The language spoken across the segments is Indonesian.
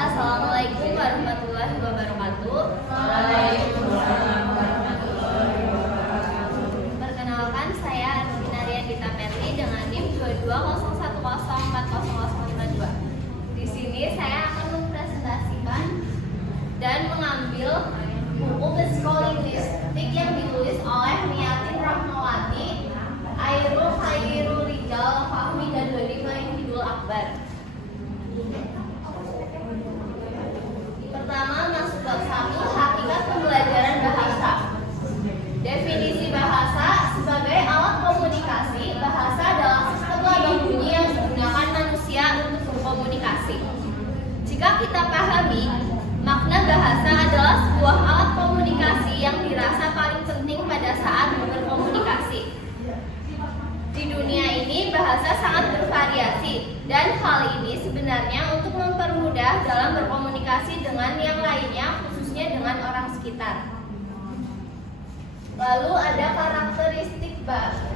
Assalamualaikum warahmatullahi wabarakatuh. Waalaikumsalam warahmatullahi wabarakatuh. Perkenalkan, saya Arvina Riandita Merli dengan NIM 2201040052. Di sini saya akan mempresentasikan dan mengambil buku psikolinguistik yang ditulis oleh Niatin Rahmawati, Airul Khairul Rijal Fahmi, dan Dodi Mahyudul Akbar. Pertama, masuk bab 1, hakikat pembelajaran bahasa. Definisi bahasa sebagai alat komunikasi. Bahasa adalah sistem logam bunyi yang digunakan manusia untuk berkomunikasi. Jika kita pahami, makna bahasa adalah sebuah alat komunikasi yang dirasa paling penting pada saat berkomunikasi. Di dunia ini bahasa sangat bervariasi, dan hal ini sebenarnya untuk mempermudah dalam berkomunikasi dengan yang lainnya, khususnya dengan orang sekitar. Lalu ada karakteristik bahasa.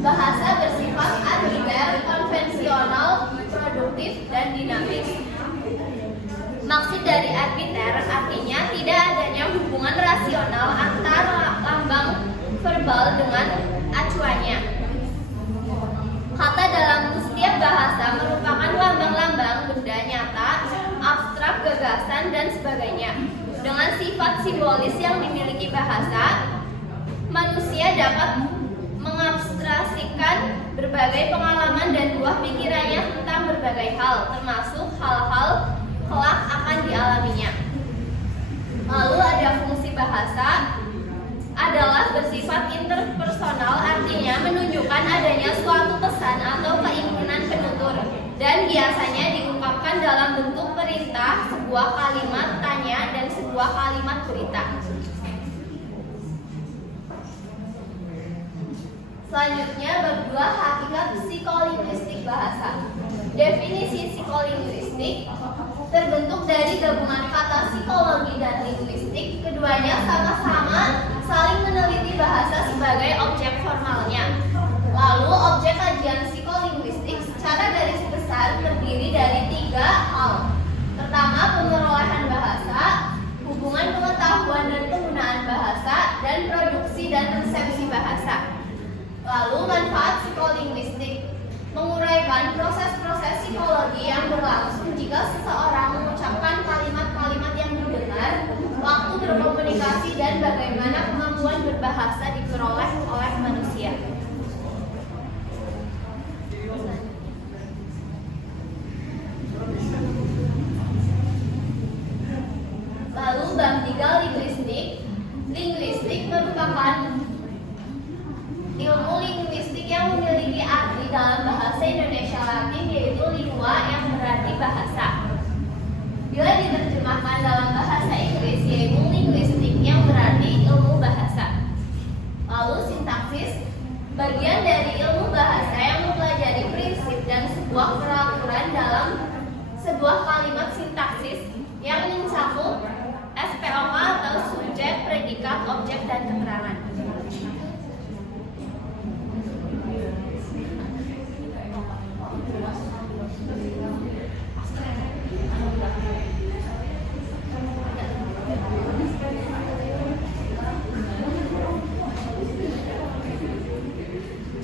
Bahasa bersifat arbiter, konvensional, produktif, dan dinamis. Maksud dari arbiter artinya tidak adanya hubungan rasional antara lambang verbal dengan acuannya. Kata dalam setiap bahasa merupakan lambang-lambang benda nyata, abstrak, gagasan, dan sebagainya. Dengan sifat simbolis yang dimiliki bahasa, manusia dapat mengabstraksikan berbagai pengalaman dan buah pikirannya tentang berbagai hal, termasuk hal-hal kelak akan dialaminya. Lalu ada fungsi bahasa adalah bersifat interpersonal, artinya menunjukkan adanya suatu pesan atau keinginan penutur, dan biasanya diungkapkan dalam bentuk perintah, sebuah kalimat tanya, dan sebuah kalimat berita. Selanjutnya bab 2, hakikat psikolinguistik bahasa. Definisi psikolinguistik terbentuk dari gabungan kata psikologi dan linguistik. Keduanya sama-sama saling meneliti bahasa sebagai objek formalnya. Lalu objek kajian psikolinguistik secara garis besar terdiri dari 3 hal. Pertama, pemerolehan bahasa, hubungan pengetahuan dan penggunaan bahasa, dan produksi dan resepsi bahasa. Lalu manfaat psikolinguistik menguraikan proses-proses psikologi yang berlangsung jika seseorang mengucapkan kalimat-kalimat yang didengar waktu berkomunikasi, dan bagaimana kemampuan berbahasa diperoleh oleh manusia. Lalu bab 3, linguistik. Linguistik merupakan ilmu linguistik yang memiliki arti dalam bahasa Indonesia Latin, yaitu lingua, yang berarti bahasa. Bila diterjemahkan dalam bahasa Inggris, yaitu linguistik, yang berarti ilmu bahasa. Lalu sintaksis, bagian dari ilmu bahasa yang mempelajari prinsip dan sebuah peraturan dalam sebuah kalimat sintaksis yang mencakup SPOK atau subjek, predikat, objek, dan keterangan.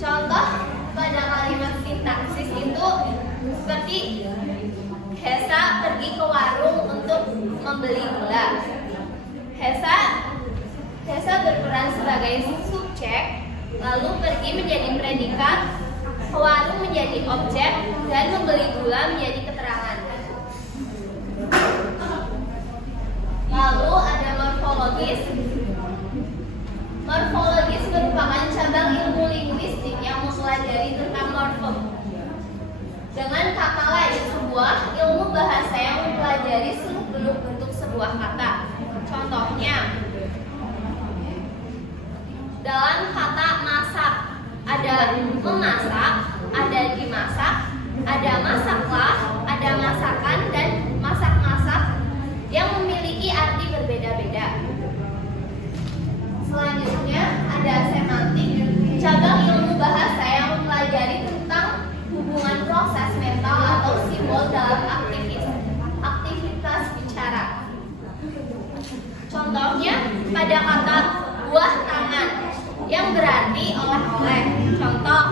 Contoh pada kalimat sintaksis itu seperti Hesa pergi ke warung untuk membeli gula. Hesa berperan sebagai subjek, lalu pergi menjadi predikat, ke warung menjadi objek, dan membeli gula menjadi keterangan. Lalu ada morfologis. Morfologis merupakan cabang ilmu linguistik yang mempelajari tentang morfem. Dengan kata lain, sebuah ilmu bahasa yang mempelajari seluk-beluk bentuk sebuah kata. Contohnya, dalam kata masak, ada memasak, ada dimasak, ada masaklah, ada masakan, dan masak-masak yang memiliki arti berbeda-beda. Selanjutnya ada semantik, cabang ilmu bahasa yang mempelajari tentang hubungan proses mental atau atau dalam aktivitas bicara. Contohnya pada kata buah tangan yang berarti oleh-oleh. Contoh,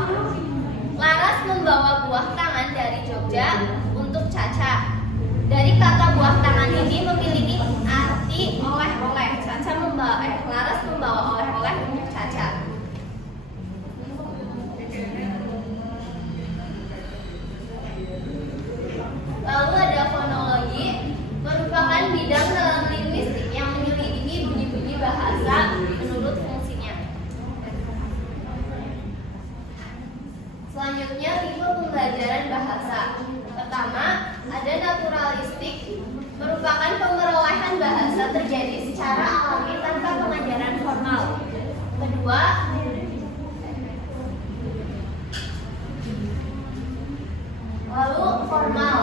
Laras membawa buah tangan dari Jogja untuk Caca. Dari kata buah tangan ini memiliki arti oleh-oleh. Laras membawa oleh-oleh untuk Caca. Lalu ada fonologi, merupakan bidang dalam linguistik yang menyelidiki bunyi-bunyi bahasa menurut fungsinya. Selanjutnya, tipe pembelajaran bahasa. Pertama, ada naturalistik, merupakan pemerolehan bahasa terjadi secara alami tanpa pengajaran formal. Kedua, lalu formal,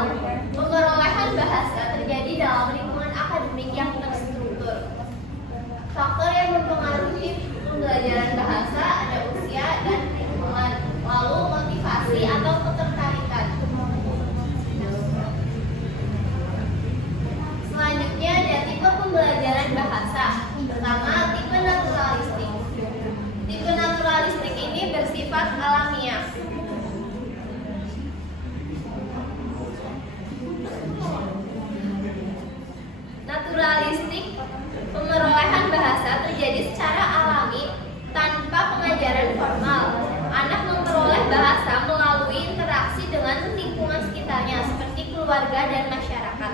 pemerolehan bahasa terjadi dalam lingkungan akademik yang terstruktur. Faktor yang mempengaruhi pembelajaran bahasa ada usia dan lingkungan, lalu motivasi atau ketertarikan. Selanjutnya ada tipe pembelajaran bahasa. Pertama, tipe naturalistik. Tipe naturalistik ini bersifat alamiah. Naturalistik, pemerolehan bahasa terjadi secara alami tanpa pengajaran formal. Anak memperoleh bahasa melalui interaksi dengan lingkungan sekitarnya seperti keluarga dan masyarakat.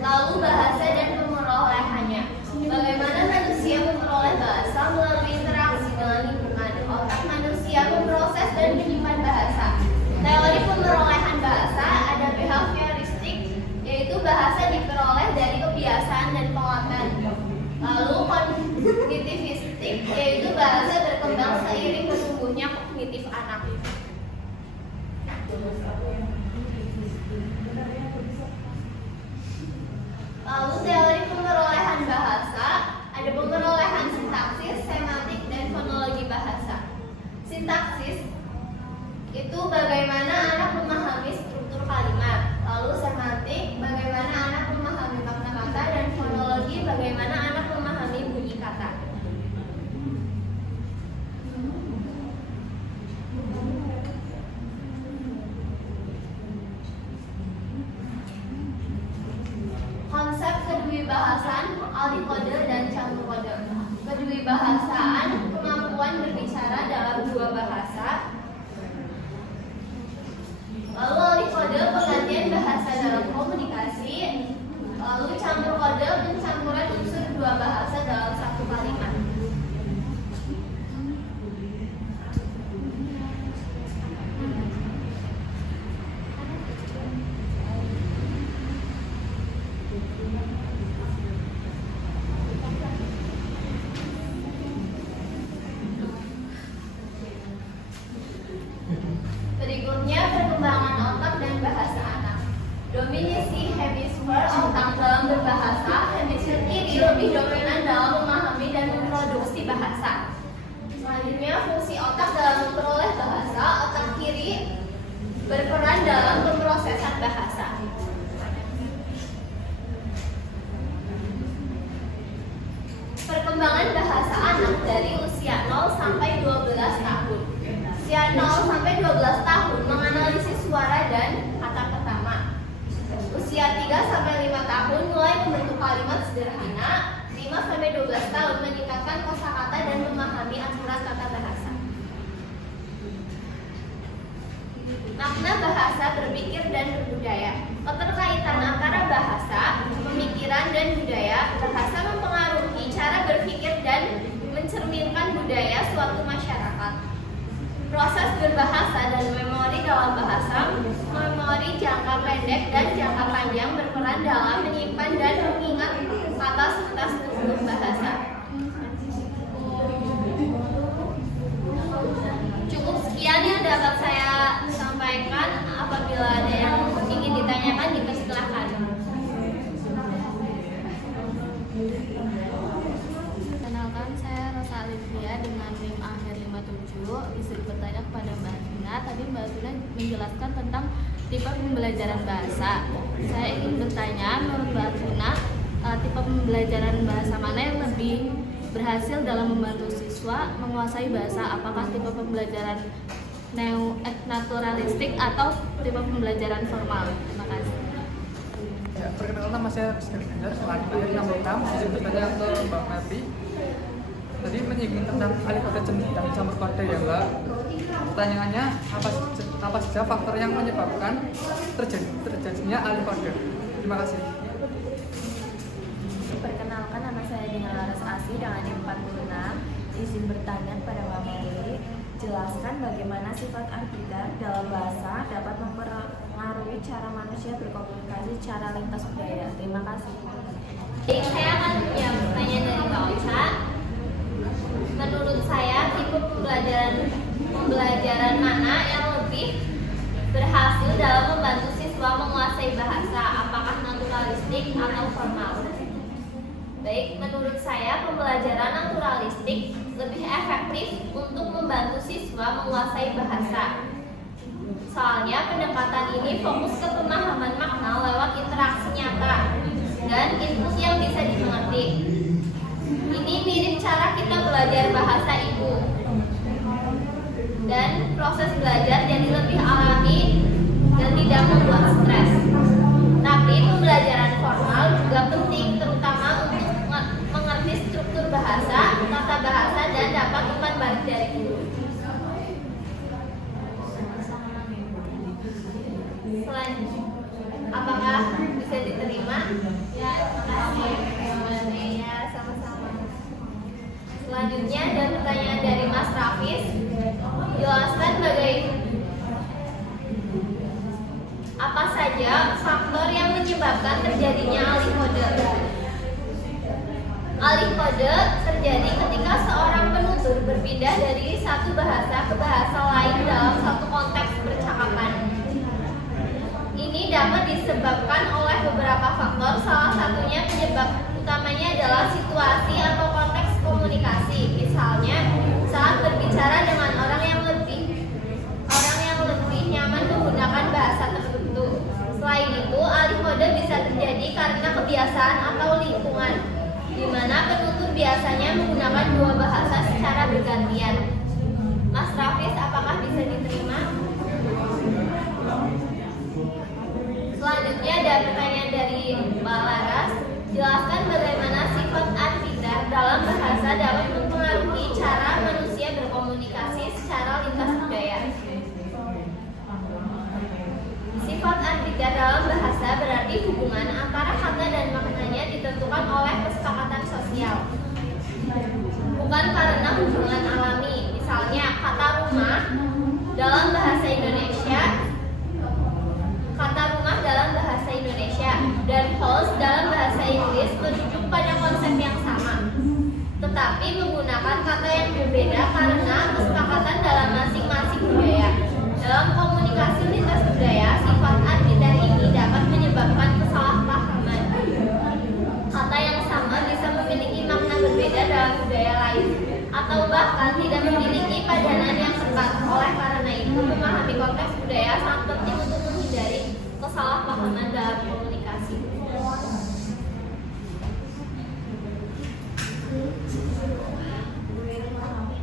Lalu bahasa dan pemerolehannya. Bagaimana manusia memperoleh bahasa melalui interaksi dengan lingkungan? Otak manusia memproses dan menyimpan bahasa. Teori pemerolehan bahasa ada behavioristik, yaitu bahasa diperoleh dari kebiasaan dan penguatan. Lalu kognitivistik, yaitu bahasa berkembang seiring bertumbuhnya kognitif anak. Lalu teori pemerolehan bahasa, ada pemerolehan sintaksis, semantik, dan fonologi bahasa. Sintaksis itu bagaimana anak memahami struktur kalimat. Lalu semantik, bagaimana anak memahami makna kata, dan fonologi, bagaimana anak memahami bunyi kata. Konsep kedewibahasaan, alikode, dan campur kode. Kedewibahasaan, kemampuan berbicara dalam dua bahasa. Lalu alikode, penggantian bahasa dalam komunikasi. Lalu campur kode, pencampuran unsur dua bahasa dalam satu kalimat. Berikutnya perkembangan otak dan bahasa anak. Dominisi hemisfer otak dalam berbahasa, hemisfer kiri lebih dominan dalam memahami dan memproduksi bahasa. Selanjutnya fungsi otak dalam memperoleh bahasa, otak kiri berperan dalam pemrosesan bahasa. Perkembangan bahasa anak dari usia 0 sampai 12 tahun. Usia 0 sampai 12 tahun menganalisis suara dan kata pertama. Usia 3 sampai 5 tahun mulai membentuk kalimat sederhana. 5 sampai 12 tahun meningkatkan kosakata dan memahami aturan tata bahasa. Makna bahasa, berpikir, dan berbudaya. Keterkaitan antara bahasa, pemikiran, dan budaya. Bahasa mempengaruhi cara berpikir dan mencerminkan budaya suatu masyarakat. Proses berbahasa dan memori dalam bahasa, memori jangka pendek dan jangka panjang berperan dalam menyimpan dan mengingat kata serta struktur bahasa. Cukup sekian yang dapat saya sampaikan. Apabila ada yang ingin ditanyakan, dipersilakan. Kenalkan, saya Rosa Olivia tadi Mbak Suna menjelaskan tentang tipe pembelajaran bahasa. Saya ingin bertanya, menurut Mbak Suna, tipe pembelajaran bahasa mana yang lebih berhasil dalam membantu siswa menguasai bahasa? Apakah tipe pembelajaran naturalistik atau tipe pembelajaran formal? Terima kasih. Ya, perkenalkan nama saya Rizky Ganjar, selanjutnya dari nomor 6, izin bertanya ke Mbak Melvi. Tadi menyinggung tentang alih kode dan campur kode ya Mbak. Pertanyaannya, apa saja faktor yang menyebabkan terjadinya alih kode? Terima kasih. Perkenalkan, nama saya Dina Laras Asi dengan NIM 46. Izin bertanya kepada Mbak Melly, jelaskan bagaimana sifat arbiter dalam bahasa dapat mempengaruhi cara manusia berkomunikasi secara lintas budaya. Terima kasih. Jadi saya akan menjawab pertanyaan dari Mbak Ocha. Menurut saya tipe pembelajaran mana yang lebih berhasil dalam membantu siswa menguasai bahasa? Apakah naturalistik atau formal? Baik, menurut saya pembelajaran naturalistik lebih efektif untuk membantu siswa menguasai bahasa. Soalnya pendekatan ini fokus ke pemahaman makna lewat interaksi nyata dan input yang bisa dimengerti. Ini mirip cara kita belajar bahasa ibu. Dan proses belajar jadi lebih alami dan tidak membuat stres. Tapi pembelajaran formal juga penting, terutama untuk mengerti struktur bahasa, tata bahasa, dan dapat umpan balik dari guru. Selanjutnya, apakah bisa diterima? Ya, terima kasih. Ya, sama-sama. Selanjutnya ada pertanyaan dari Mas Rafis. Jelaskan apa saja faktor yang menyebabkan terjadinya alih kode. Alih kode terjadi ketika seorang penutur berpindah dari satu bahasa ke bahasa lain dalam satu konteks percakapan. Ini dapat disebabkan oleh beberapa faktor, salah satunya penyebab utamanya adalah situasi atau konteks komunikasi. Misalnya, saat berbicara dengan orang yang lebih nyaman menggunakan bahasa tertentu. Selain itu, alih kode bisa terjadi karena kebiasaan atau lingkungan, di mana penutur biasanya menggunakan dua bahasa secara bergantian. Mas Rafis, apakah bisa diterima? Selanjutnya ada pertanyaan dari Mbak Laras. Jelaskan bagaimana sifat arbiter dalam bahasa dapat mempengaruhi cara manusia berkomunikasi secara lintas budaya. Sifat arbiter dalam bahasa berarti hubungan antara kata dan maknanya ditentukan oleh kesepakatan sosial, bukan karena hubungan alami. Misalnya, kata rumah dalam bahasa Indonesia dan house dalam bahasa Inggris merujuk pada konsep yang sama, tetapi menggunakan kata yang berbeda karena kesepakatan dalam masing-masing budaya. Dalam komunikasi lintas budaya, sifat arbiter ini dapat menyebabkan kesalahpahaman. Kata yang sama bisa memiliki makna berbeda dalam budaya lain, atau bahkan tidak memiliki padanan yang tepat. Oleh karena itu, memahami konteks budaya sangat penting untuk menghindari kesalahpahaman dalam komunikasi.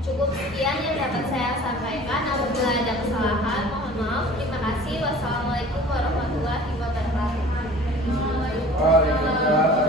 Cukup sekian yang dapat saya sampaikan. Apabila ada kesalahan, mohon maaf. Terima kasih. Wassalamualaikum warahmatullahi wabarakatuh. Waalaikumsalam.